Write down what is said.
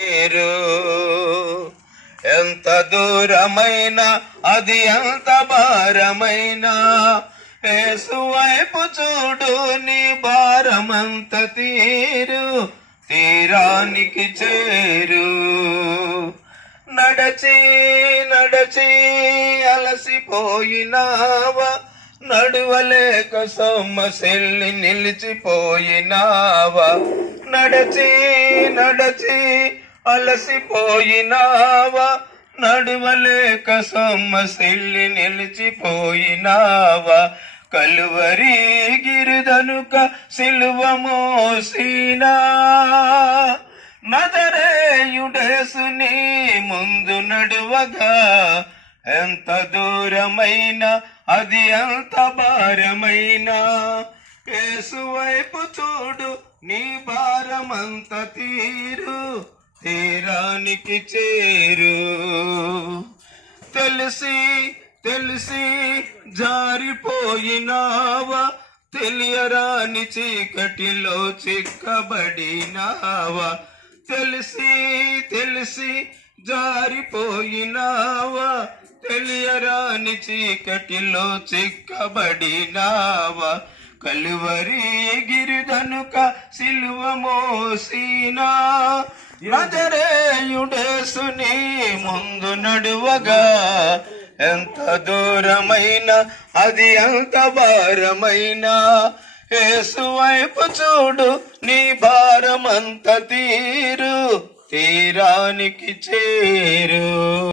చేరు ఎంత దూరమైన అది ఎంత భారమైన? యేసు వైపు చూడు నీ భారమంత తీరు తీరానికి చేరు. నడచి నడచి అలసిపోయినావా నడువలేక సొమ్మసిల్లి నిలిచిపోయినావా. నడచి నడచి అలసిపోయినావా? నడువలేక సొమ్మసిల్లి నిలిచిపోయినావా? కలువరి గిరిదనుక సిలువ మోసినా. నదరేయుడేసుని ముందు నడువగా. ఎంత దూరమైన అది ఎంత భారమైన. యేసు వైపు చూడు నీ భారమంత తీరు. తీరానికి చేరు. తెలిసి తెలిసి జారిపోయినావా? తెలియరాని చీకటిలో చిక్కబడినావా? తెలిసి తెలిసి జారిపోయినావా? తెలియరాని చీకటిలో చిక్కబడినావా? కలువరి గిరిధనుక సిలువ మోసినా. నజరేయుడేసుని ముందు నడువగా ఎంత దూరమైన అది ఎంత భారమైన ఏసు వైపు చూడు నీ భారమంత తీరు తీరానికి చేరు.